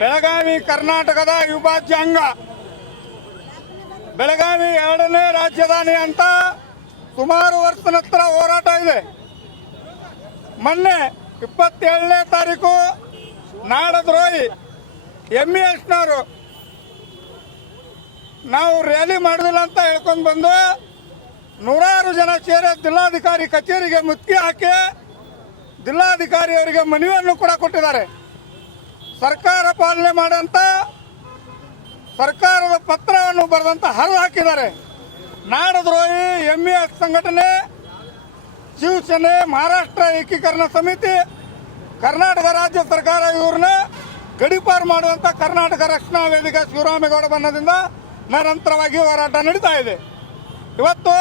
ಬೆಳಗಾವಿ ಕರ್ನಾಟಕದ ಅವಿಭಾಜ್ಯ ಅಂಗ. ಬೆಳಗಾವಿ ಎರಡನೇ ರಾಜಧಾನಿ ಅಂತ ಸುಮಾರು ವರ್ಷದ ಹತ್ರ ಹೋರಾಟ ಇದೆ. ಮೊನ್ನೆ 27ನೇ ತಾರೀಕು ನಾಡದ್ರೋಹಿ MESನವರು ನಾವು ರ್ಯಾಲಿ ಮಾಡೋದಿಲ್ಲ ಅಂತ ಹೇಳ್ಕೊಂಡು ಬಂದು ನೂರಾರು ಜನ ಸೇರಿ ಜಿಲ್ಲಾಧಿಕಾರಿ ಕಚೇರಿಗೆ ಮುತ್ತಿಗೆ ಹಾಕಿ ಜಿಲ್ಲಾಧಿಕಾರಿ ಅವರಿಗೆ ಮನವಿಯನ್ನು ಕೂಡ ಕೊಟ್ಟಿದ್ದಾರೆ. ಸರ್ಕಾರ ಪಾಲನೆ ಮಾಡಂತ ಸರ್ಕಾರದ ಪತ್ರವನ್ನು ಬರೆದಂತ ಹರಿದು ಹಾಕಿದ್ದಾರೆ. ನಾಡದ್ರೋಹಿ MES ಸಂಘಟನೆ, ಶಿವಸೇನೆ, ಮಹಾರಾಷ್ಟ್ರ ಏಕೀಕರಣ ಸಮಿತಿ, ಕರ್ನಾಟಕ ರಾಜ್ಯ ಸರ್ಕಾರ ಇವ್ರನ್ನ ಗಡೀಪಾರು ಮಾಡುವಂತ ಕರ್ನಾಟಕ ರಕ್ಷಣಾ ವೇದಿಕೆ ಶಿವರಾಮೇಗೌಡ ಬಣ್ಣದಿಂದ ನಿರಂತರವಾಗಿ ಹೋರಾಟ ನಡೀತಾ ಇದೆ. ಇವತ್ತು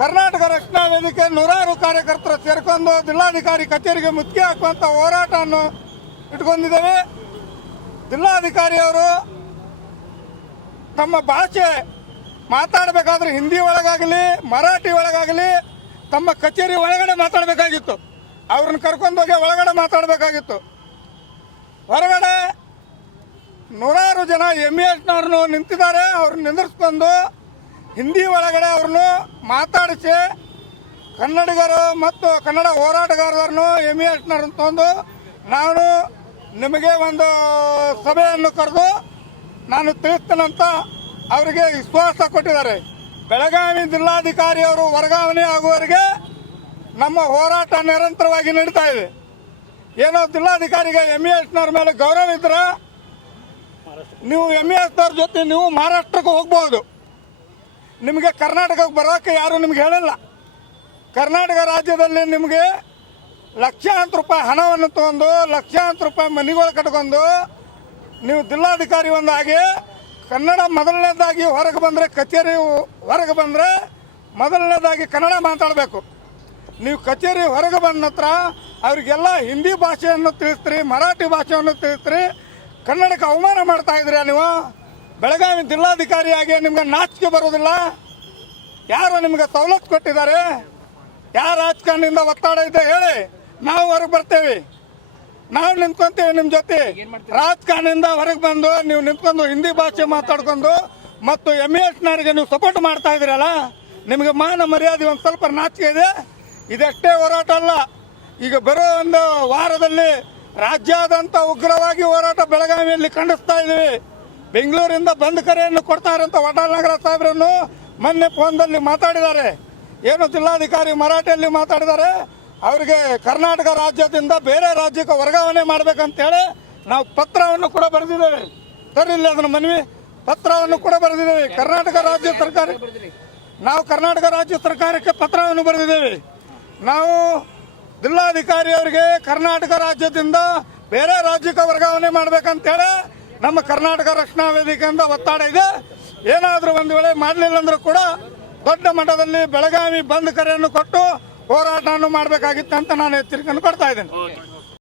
ಕರ್ನಾಟಕ ರಕ್ಷಣಾ ವೇದಿಕೆ ನೂರಾರು ಕಾರ್ಯಕರ್ತರು ಸೇರ್ಕೊಂಡು ಜಿಲ್ಲಾಧಿಕಾರಿ ಕಚೇರಿಗೆ ಮುತ್ತಿಗೆ ಹಾಕುವಂತ ಹೋರಾಟವನ್ನು ಇಟ್ಕೊಂಡಿದ್ದೇವೆ. ಜಿಲ್ಲಾಧಿಕಾರಿಯವರು ತಮ್ಮ ಭಾಷೆ ಮಾತಾಡಬೇಕಾದ್ರೆ ಹಿಂದಿ ಒಳಗಾಗಲಿ ಮರಾಠಿ ಒಳಗಾಗಲಿ ತಮ್ಮ ಕಚೇರಿ ಒಳಗಡೆ ಮಾತಾಡಬೇಕಾಗಿತ್ತು. ಅವ್ರನ್ನ ಕರ್ಕೊಂಡೋಗಿ ಒಳಗಡೆ ಮಾತಾಡಬೇಕಾಗಿತ್ತು. ಹೊರಗಡೆ ನೂರಾರು ಜನ MESನವ್ರನ್ನು ನಿಂತಿದ್ದಾರೆ. ಅವ್ರನ್ನ ನಿಂದಿರಿಸ್ಕೊಂಡು ಹಿಂದಿ ಒಳಗಡೆ ಅವ್ರನ್ನು ಮಾತಾಡಿಸಿ ಕನ್ನಡಿಗರು ಮತ್ತು ಕನ್ನಡ ಹೋರಾಟಗಾರರನ್ನು MESನವ್ರನ್ನ ತಂದು ನಾನು ನಿಮಗೆ ಒಂದು ಸಭೆಯನ್ನು ಕರೆದು ನಾನು ತಿಳಿಸ್ತೇನಂತ ಅವರಿಗೆ ವಿಶ್ವಾಸ ಕೊಟ್ಟಿದ್ದಾರೆ. ಬೆಳಗಾವಿ ಜಿಲ್ಲಾಧಿಕಾರಿಯವರು ವರ್ಗಾವಣೆ ಆಗುವವರೆಗೆ ನಮ್ಮ ಹೋರಾಟ ನಿರಂತರವಾಗಿ ನಡೀತಾ ಇದೆ. ಏನೋ ಜಿಲ್ಲಾಧಿಕಾರಿಗೆ MESನವ್ರ ಮೇಲೆ ಗೌರವ ಇದ್ರೆ ನೀವು MESನವ್ರ ಜೊತೆ ನೀವು ಮಹಾರಾಷ್ಟ್ರಕ್ಕೆ ಹೋಗ್ಬೋದು. ನಿಮಗೆ ಕರ್ನಾಟಕಕ್ಕೆ ಬರೋಕ್ಕೆ ಯಾರು ನಿಮ್ಗೆ ಹೇಳಿಲ್ಲ. ಕರ್ನಾಟಕ ರಾಜ್ಯದಲ್ಲಿ ನಿಮಗೆ ಲಕ್ಷಾಂತರ ರೂಪಾಯಿ ಹಣವನ್ನು ತಗೊಂಡು ಲಕ್ಷಾಂತರ ರೂಪಾಯಿ ಮನೆಗಳು ಕಟ್ಕೊಂಡು ನೀವು ಜಿಲ್ಲಾಧಿಕಾರಿ ಒಂದಾಗಿ ಕನ್ನಡ ಮೊದಲನೇದಾಗಿ ಹೊರಗೆ ಬಂದರೆ ಕಚೇರಿ ಹೊರಗೆ ಬಂದರೆ ಮೊದಲನೇದಾಗಿ ಕನ್ನಡ ಮಾತಾಡಬೇಕು. ನೀವು ಕಚೇರಿ ಹೊರಗೆ ಬಂದ ನಂತರ ಅವರಿಗೆಲ್ಲ ಹಿಂದಿ ಭಾಷೆಯನ್ನು ತಿಳಿಸ್ತೀರಿ, ಮರಾಠಿ ಭಾಷೆಯನ್ನು ತಿಳಿಸ್ತೀರಿ. ಕನ್ನಡಕ್ಕೆ ಅವಮಾನ ಮಾಡ್ತಾ ಇದ್ರಿ ನೀವು. ಬೆಳಗಾವಿ ಜಿಲ್ಲಾಧಿಕಾರಿಯಾಗಿ ನಿಮ್ಗೆ ನಾಚಿಕೆ ಬರೋದಿಲ್ಲ. ಯಾರು ನಿಮ್ಗೆ ಸವಲತ್ತು ಕೊಟ್ಟಿದ್ದಾರೆ? ಯಾರು ರಾಜಕಾರಣಿಯಿಂದ ಒತ್ತಡ ಇದೆ ಹೇಳಿ, ನಾವು ಹೊರಗೆ ಬರ್ತೇವೆ, ನಾವು ನಿಂತ್ಕೊಂತೀವಿ ನಿಮ್ಮ ಜೊತೆ. ರಾಜಕಾರಣಿಯಿಂದ ಹೊರಗೆ ಬಂದು ನೀವು ನಿಂತ್ಕೊಂಡು ಹಿಂದಿ ಭಾಷೆ ಮಾತಾಡ್ಕೊಂಡು ಮತ್ತು MESನವರಿಗೆ ನೀವು ಸಪೋರ್ಟ್ ಮಾಡ್ತಾ ಇದ್ದೀರಲ್ಲ, ನಿಮಗೆ ಮಾನ ಮರ್ಯಾದೆ ಒಂದು ಸ್ವಲ್ಪ ನಾಚಿಕೆ ಇದೆ. ಇದಷ್ಟೇ ಹೋರಾಟ ಅಲ್ಲ, ಈಗ ಬರೋ ಒಂದು ವಾರದಲ್ಲಿ ರಾಜ್ಯಾದ್ಯಂತ ಉಗ್ರವಾಗಿ ಹೋರಾಟ ಬೆಳಗಾವಿಯಲ್ಲಿ ಖಂಡಿಸ್ತಾ ಇದ್ದೀವಿ. ಬೆಂಗಳೂರಿಂದ ಬಂದ್ ಕರೆಯನ್ನು ಕೊಡ್ತಾರಂತ ವಟಾಳ್ ನಗರ ಸಾಹೇಬ್ರನ್ನು ಮೊನ್ನೆ ಫೋನ್ದಲ್ಲಿ ಮಾತಾಡಿದ್ದಾರೆ. ಏನು ಜಿಲ್ಲಾಧಿಕಾರಿ ಮರಾಠಿಯಲ್ಲಿ ಮಾತಾಡಿದ್ದಾರೆ. ಅವರಿಗೆ ಕರ್ನಾಟಕ ರಾಜ್ಯದಿಂದ ಬೇರೆ ರಾಜ್ಯಕ್ಕೆ ವರ್ಗಾವಣೆ ಮಾಡಬೇಕಂತೇಳಿ ನಾವು ಪತ್ರವನ್ನು ಕೂಡ ಬರೆದಿದ್ದೇವೆ. ಸರಿಲ್ಲ ಅದನ್ನ ಮನವಿ ಪತ್ರವನ್ನು ಕೂಡ ಬರೆದಿದ್ದೇವೆ. ಕರ್ನಾಟಕ ರಾಜ್ಯ ಸರ್ಕಾರ ನಾವು ಕರ್ನಾಟಕ ರಾಜ್ಯ ಸರ್ಕಾರಕ್ಕೆ ಪತ್ರವನ್ನು ಬರೆದಿದ್ದೇವೆ. ನಾವು ಜಿಲ್ಲಾಧಿಕಾರಿ ಅವರಿಗೆ ಕರ್ನಾಟಕ ರಾಜ್ಯದಿಂದ ಬೇರೆ ರಾಜ್ಯಕ್ಕೆ ವರ್ಗಾವಣೆ ಮಾಡಬೇಕಂತೇಳಿ ನಮ್ಮ ಕರ್ನಾಟಕ ರಕ್ಷಣಾ ವೇದಿಕೆಯಿಂದ ಒತ್ತಡ ಇದೆ. ಏನಾದರೂ ಒಂದು ವೇಳೆ ಮಾಡಲಿಲ್ಲ ಅಂದ್ರೂ ಕೂಡ ದೊಡ್ಡ ಮಟ್ಟದಲ್ಲಿ ಬೆಳಗಾವಿ ಬಂದ್ ಕರೆಯನ್ನು ಕೊಟ್ಟು ಹೋರಾಟವನ್ನು ಮಾಡಬೇಕಾಗಿತ್ತು ಅಂತ ನಾನು ಎಚ್ಚರಿಕೆಯನ್ನು ಕೊಡ್ತಾ ಇದ್ದೇನೆ.